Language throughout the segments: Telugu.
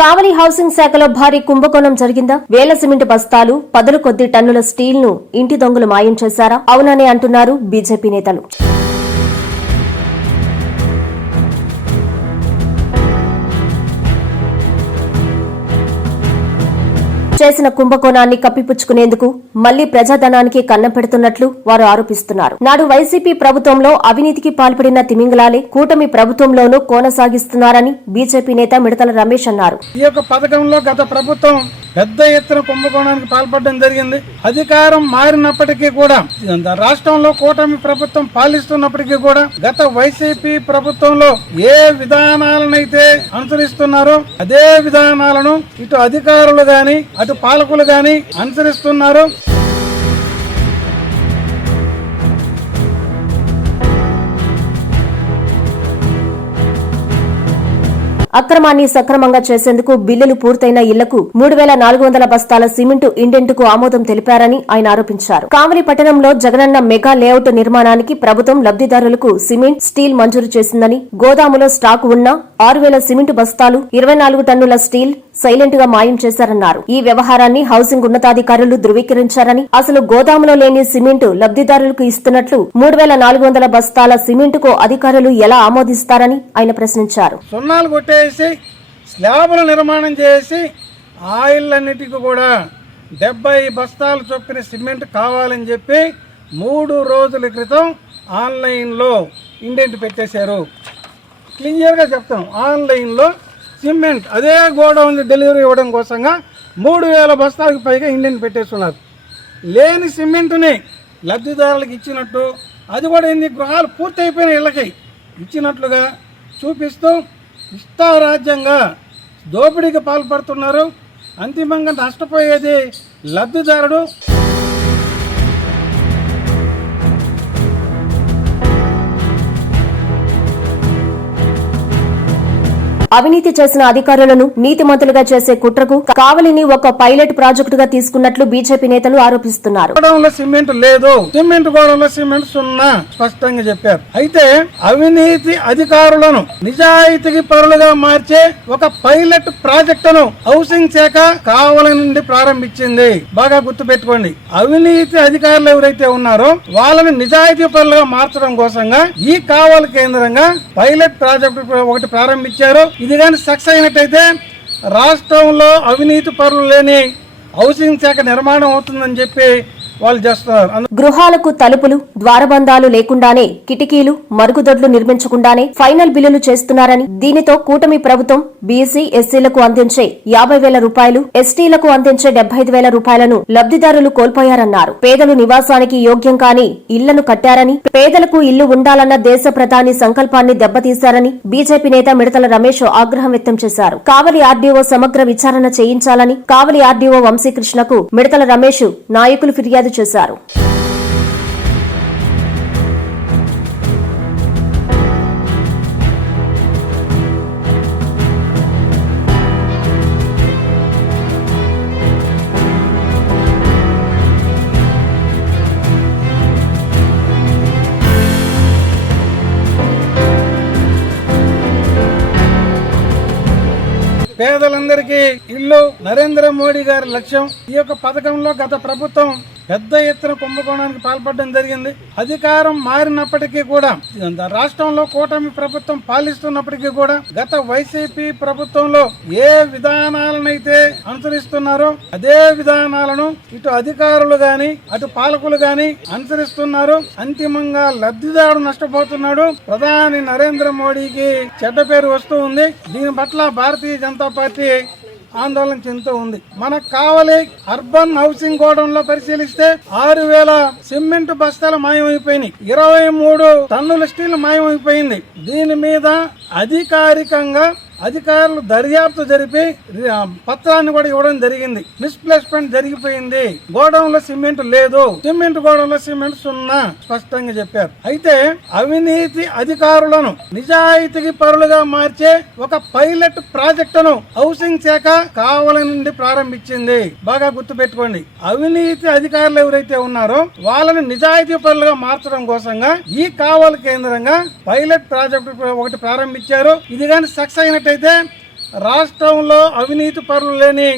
కావలి హౌసింగ్ శాఖలో భారీ కుంభకోణం జరిగిందా? వేల సిమెంట్ బస్తాలు పదుల కొద్ది టన్నుల స్టీల్ను ఇంటి దొంగలు మాయం చేశారా? అవునని అంటున్నారు బీజేపీ నేతలు. చేసిన కుంభకోణాన్ని కప్పిపుచ్చుకునేందుకు మళ్ళీ ప్రజాధనానికి కన్నం పెడుతున్నట్లు వారు ఆరోపిస్తున్నారు. నాడు వైసీపీ ప్రభుత్వంలో అవినీతికి పాల్పడిన తిమింగలాలే కూటమి ప్రభుత్వంలోనూ కొనసాగిస్తున్నారని బీజేపీ నేత మిడతల రమేష్ అన్నారు. ఈ యొక్క పథకంలో గత ప్రభుత్వం పెద్ద ఎత్తున కుంభకోణానికి పాల్పడడం జరిగింది. అధికారం మారినప్పటికీ కూడా రాష్ట్రంలో కూటమి ప్రభుత్వం పాలిస్తున్నప్పటికీ కూడా గత వైసీపీ ప్రభుత్వంలో ఏ విధానాలనైతే అనుసరిస్తున్నారో అదే విధానాలను ఇటు అధికారులు గాని అటు పాలకులు గాని అనుసరిస్తున్నారు. అక్రమాన్ని సక్రమంగా చేసేందుకు బిల్లులు పూర్తయిన ఇళ్ళకు మూడు వేల నాలుగు వందల బస్తాల సిమెంటు ఇండెంటుకు ఆమోదం తెలిపారని ఆయన ఆరోపించారు. కావలి పట్టణంలో జగనన్న మెగా లేఅవుట్ నిర్మాణానికి ప్రభుత్వం లబ్దిదారులకు సిమెంట్ స్టీల్ మంజూరు చేసిందని గోదాములో స్టాక్ ఉన్న ఆరు వేల సిమెంట్ బస్తాలు ఇరవై నాలుగు టన్నుల స్టీల్ సైలెంట్గా మాయం చేశారన్నారు. ఈ వ్యవహారాన్ని హౌసింగ్ ఉన్నతాధికారులు ధృవీకరించారని అసలు గోదాములో లేని సిమెంటు లబ్దిదారులకు ఇస్తున్నట్లు మూడు వేల నాలుగు వందల బస్తాల సిమెంటుకు అధికారులు ఎలా ఆమోదిస్తారని ఆయన ప్రశ్నించారు. సున్నాలు కొట్టేసి స్లాబులు నిర్మాణం చేసి ఆయిల్ అన్నిటికీ కూడా డెబ్బై బస్తాలు చొప్పిన సిమెంట్ కావాలని చెప్పి మూడు రోజుల క్రితం ఆన్లైన్లో ఇండెంట్ పెట్టేశారు. క్లియర్గా చెప్తాం ఆన్లైన్లో సిమెంట్ అదే గోడౌన్ డెలివరీ ఇవ్వడం కోసంగా మూడు వేల బస్తాలకు పైగా ఇండియన్ పెట్టేస్తున్నారు. లేని సిమెంట్ని లబ్ధిదారులకు ఇచ్చినట్టు అది కూడా ఇన్ని గృహాలు పూర్తయిపోయిన ఇళ్ళకి ఇచ్చినట్లుగా చూపిస్తూ ఇష్టారాజ్యంగా దోపిడీకి పాల్పడుతున్నారు. అంతిమంగా నష్టపోయేది లబ్ధిదారుడు. అవినీతి చేసిన అధికారులను నీతిమంతులుగా చేసే కుట్రకు కావలిని ఒక పైలట్ ప్రాజెక్టుగా తీసుకున్నట్లు బీజేపీ నేతలు ఆరోపిస్తున్నారు. సిమెంట్ లేదు. సిమెంట్ గోడంలో సిమెంట్ సున్నా స్పష్టంగా చెప్పారు. అయితే అవినీతి అధికారులను నిజాయితీకి పరులుగా మార్చే ఒక పైలట్ ప్రాజెక్టును హౌసింగ్ శాఖ కావలి నుండి ప్రారంభించింది. బాగా గుర్తు పెట్టుకోండి అవినీతి అధికారులు ఎవరైతే ఉన్నారో వాళ్ళని నిజాయితీ పరులుగా మార్చడం కోసంగా ఈ కావలి కేంద్రంగా పైలట్ ప్రాజెక్టు ఒకటి ప్రారంభించారు. ఇది కానీ సక్సెస్ అయినట్టయితే రాష్ట్రంలో అవినీతి పరులు లేని హౌసింగ్ శాఖ నిర్మాణం అవుతుందని చెప్పి వాళ్ళు చేస్తున్నారు. గృహాలకు తలుపులు ద్వారబంధాలు లేకుండానే కిటికీలు మరుగుదొడ్లు నిర్మించకుండానే ఫైనల్ బిల్లులు చేస్తున్నారని దీనితో కూటమి ప్రభుత్వం బీసీ ఎస్సీలకు అందించే యాభై వేల రూపాయలు ఎస్టీలకు అందించే డెబ్బై ఐదు వేల రూపాయలను లబ్దిదారులు కోల్పోయారన్నారు. పేదలు నివాసానికి యోగ్యం కాని ఇళ్ళను కట్టారని పేదలకు ఇల్లు ఉండాలన్న దేశ ప్రధాని సంకల్పాన్ని దెబ్బతీశారని బీజేపీ నేత మిడతల రమేష్ ఆగ్రహం వ్యక్తం చేశారు. కావలి ఆర్డీఓ సమగ్ర విచారణ చేయించాలని కావలి ఆర్డీఓ వంశీకృష్ణకు మిడతల రమేష్ నాయకులు ఫిర్యాదు చేశారు. పేదలందరికీ ఇల్లు నరేంద్ర మోడీ గారి లక్ష్యం. ఈ యొక్క పథకంలో గత ప్రభుత్వం పెద్ద ఎత్తున కుంభకోణానికి పాల్పడడం జరిగింది. అధికారం మారినప్పటికీ కూడా రాష్ట్రంలో కూటమి ప్రభుత్వం పాలిస్తున్నప్పటికీ కూడా గత వైసీపీ ప్రభుత్వంలో ఏ విధానాలనైతే అనుసరిస్తున్నారో అదే విధానాలను ఇటు అధికారులు గాని అటు పాలకులు గాని అనుసరిస్తున్నారు అంతిమంగా లబ్ధిదారుడు నష్టపోతున్నాడు. ప్రధాని నరేంద్ర మోడీకి చెడ్డ పేరు వస్తూ ఉంది. దీని పట్ల భారతీయ జనతా పార్టీ ఆందోళన చెందుతూ ఉంది. మనకు కావాలి అర్బన్ హౌసింగ్ గోడౌన్లో పరిశీలిస్తే ఆరు వేల సిమెంట్ బస్తాలు మాయమైపోయినాయి. ఇరవై మూడు టన్నుల స్టీల్ మాయమైపోయింది. దీని మీద అధికారికంగా అధికారులు దర్యాప్తు జరిపి పత్రాన్ని కూడా ఇవ్వడం జరిగింది. మిస్ప్లేస్మెంట్ జరిగిపోయింది. గోడౌన్లో సిమెంట్ లేదు. సిమెంట్ గోడౌన్లో సిమెంట్ సున్నా స్పష్టంగా చెప్పారు. అయితే అవినీతి అధికారులను నిజాయితీకి పరులుగా మార్చే ఒక పైలట్ ప్రాజెక్టును హౌసింగ్ శాఖ కావల నుండి ప్రారంభించింది. బాగా గుర్తు పెట్టుకోండి అవినీతి అధికారులు ఎవరైతే ఉన్నారో వాళ్ళని నిజాయితీ పరులుగా మార్చడం కోసంగా ఈ కావల కేంద్రంగా పైలట్ ప్రాజెక్టు ఒకటి ప్రారంభించారు. ఇది కానీ సక్సెస్ అయితే రాష్ట్రంలో అవినీతి పరులు లేని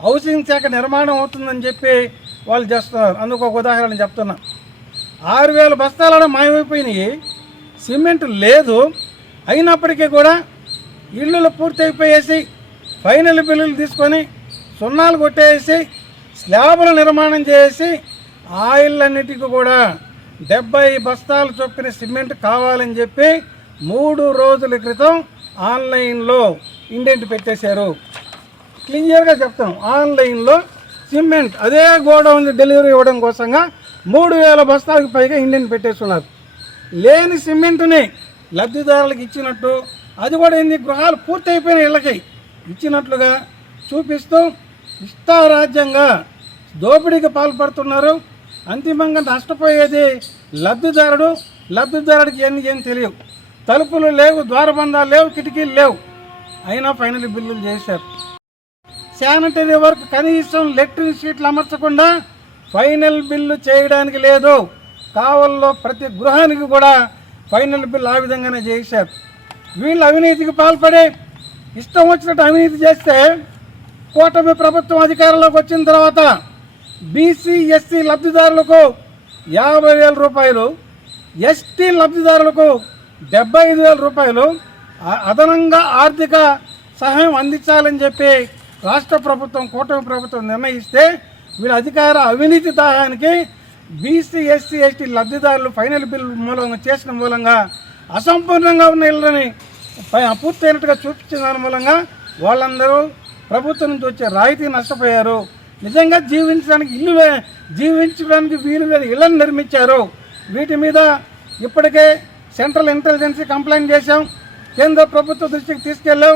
హౌసింగ్ శాఖ నిర్మాణం అవుతుందని చెప్పి వాళ్ళు చేస్తున్నారు. అందుకు ఒక ఉదాహరణ చెప్తున్నా. ఆరు వేల బస్తాలను మాయమైపోయినాయి. సిమెంట్ లేదు. అయినప్పటికీ కూడా ఇళ్ళు పూర్తయిపోయేసి ఫైనల్ బిల్లులు తీసుకొని సున్నాలు కొట్టేసి స్లాబులు నిర్మాణం చేసి ఆయిల్ ఇళ్ళన్నిటికీ కూడా డెబ్బై బస్తాలు చొప్పున సిమెంట్ కావాలని చెప్పి మూడు రోజుల క్రితం ఆన్లైన్లో ఇండెంట్ పెట్టేశారు. క్లియర్గా చెప్తాం ఆన్లైన్లో సిమెంట్ అదే గోడౌన్ డెలివరీ ఇవ్వడం కోసంగా మూడు వేల బస్తాలకు పైగా ఇండెంట్ పెట్టేస్తున్నారు. లేని సిమెంట్ని లబ్ధిదారులకు ఇచ్చినట్టు అది కూడా ఏంది గృహాలు పూర్తయిపోయిన ఇళ్ళకి ఇచ్చినట్లుగా చూపిస్తూ ఇష్టారాజ్యంగా దోపిడీకి పాల్పడుతున్నారు. అంతిమంగా నష్టపోయేది లబ్ధిదారుడు లబ్ధిదారుడికి ఎన్ని ఏం తెలియవు. తలుపులు లేవు ద్వారబంధాలు లేవు కిటికీలు లేవు. అయినా ఫైనల్ బిల్లులు చేశారు. శానిటరీ వర్క్ కనీసం లెట్రిన్ షీట్లు అమర్చకుండా ఫైనల్ బిల్లు చేయడానికి లేదు. కావల్లో ప్రతి గృహానికి కూడా ఫైనల్ బిల్ ఆ విధంగానే చేశారు. వీళ్ళు అవినీతికి పాల్పడి ఇష్టం వచ్చినట్టు అవినీతి చేస్తే కూటమి ప్రభుత్వం అధికారంలోకి వచ్చిన తర్వాత బీసీ ఎస్సీ లబ్ధిదారులకు యాభై వేల రూపాయలు ఎస్టీ లబ్ధిదారులకు డెబ్బై ఐదు వేల రూపాయలు అదనంగా ఆర్థిక సహాయం అందించాలని చెప్పి రాష్ట్ర ప్రభుత్వం కూటమి ప్రభుత్వం నిర్ణయిస్తే వీళ్ళ అధికార అవినీతి దాహానికి బీసీ ఎస్సీ ఎస్టీ లబ్ధిదారులు ఫైనల్ బిల్ మూలంగా చేసిన మూలంగా అసంపూర్ణంగా ఉన్న ఇళ్ళని పై- పూర్తయినట్టుగా చూపించిన దాని మూలంగా వాళ్ళందరూ ప్రభుత్వం నుంచి వచ్చే రాయితీ నష్టపోయారు. నిజంగా జీవించడానికి ఇల్లు జీవించడానికి వీలు లేని ఇళ్ళని నిర్మించారు. వీటి మీద ఇప్పటికే సెంట్రల్ ఇంటెలిజెన్సీ కంప్లైంట్ చేశాం. కేంద్ర ప్రభుత్వ దృష్టికి తీసుకెళ్ళాం.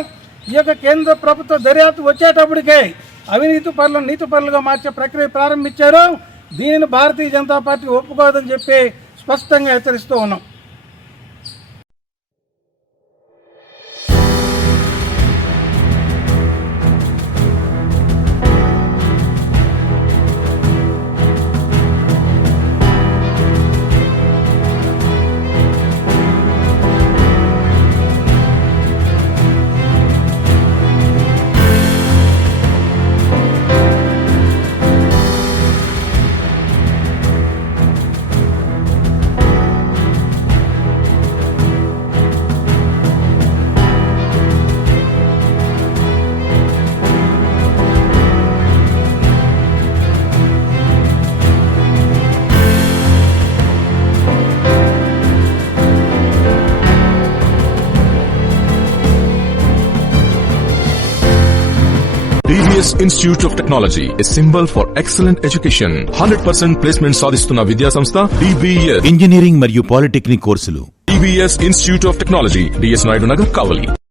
ఈ యొక్క కేంద్ర ప్రభుత్వ దర్యాప్తు వచ్చేటప్పటికే అవినీతి పనులు నీతి పనులుగా మార్చే ప్రక్రియ ప్రారంభించారు. దీనిని భారతీయ జనతా పార్టీ ఒప్పుకోదని చెప్పి స్పష్టంగా హెచ్చరిస్తూ ఉన్నాం. TVS institute of technology a symbol for excellent education hundred percent placement సాధిస్తున్న విద్యా సంస్థ ఇంజనీరింగ్ మరియు పాలిటెక్నిక్ కోర్సులు. TBS institute of technology D S Naidu Nagar Kavali.